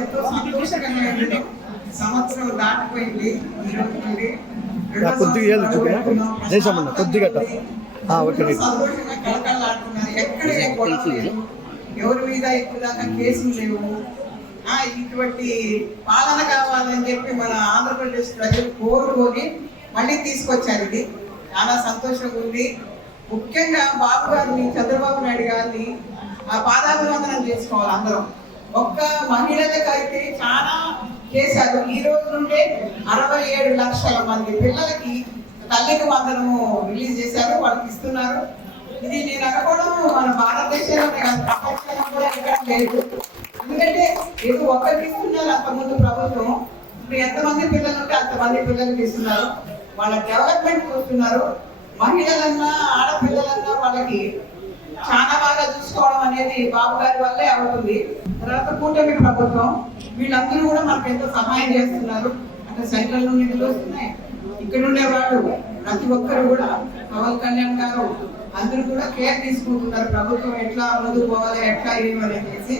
ఎంతో సంతోషంగా ఉంది. సంవత్సరం దాటిపోయింది. ఈరోజు నుండి కొద్దిగా కొద్దిగా సంతోషంగా కలకలాడుతున్నారు. ఎక్కడ ఎవరి మీద ఇప్పుడు దాకా కేసులు లేవు. ఇటువంటి పాలన కావాలని చెప్పి మన ఆంధ్రప్రదేశ్ ప్రజలు కోరుకొని మళ్ళీ తీసుకొచ్చారు. ఇది చాలా సంతోషంగా ఉంది. ముఖ్యంగా బాబు గారిని, చంద్రబాబు నాయుడు గారిని పాదాభివందనం చేసుకోవాలి అందరం. ఒక్క మహిళలకైతే చాలా చేశారు. ఈ రోజు నుండే 67 లక్షల మంది పిల్లలకి తల్లికి వందనము రిలీజ్ చేశారు, వాళ్ళకి ఇస్తున్నారు. ఇది నేను అనుకోవడం మన భారతదేశంలోనే కాదు, ప్రపంచంలో కూడా ఎక్కడ లేదు. ఎందుకంటే ఏదో ఒకరికి ఇస్తున్నారు అంతకుముందు ప్రభుత్వం. ఇప్పుడు ఎంతమంది పిల్లలు ఉంటే అంతమంది పిల్లలకి ఇస్తున్నారు. వాళ్ళ డెవలప్మెంట్ చూస్తున్నారు. మహిళలన్నా ఆడపిల్లలన్నా వాళ్ళకి చాలా బాగా చూసుకోవడం అనేది బాబు గారి వల్లే అవుతుంది. తర్వాత కూటమి ప్రభుత్వం వీళ్ళందరూ కూడా మనకు ఎంతో సహాయం చేస్తున్నారు. అంటే సెంట్రల్ నుండి నిధులు వస్తున్నాయి. ఇక్కడ ఉండే వాళ్ళు ప్రతి ఒక్కరు కూడా పవన్ కళ్యాణ్ గారు అందరూ కూడా కేర్ తీసుకుంటున్నారు. ప్రభుత్వం ఎట్లా ముందుకు పోవాలి, ఎట్లా ఏమనేసి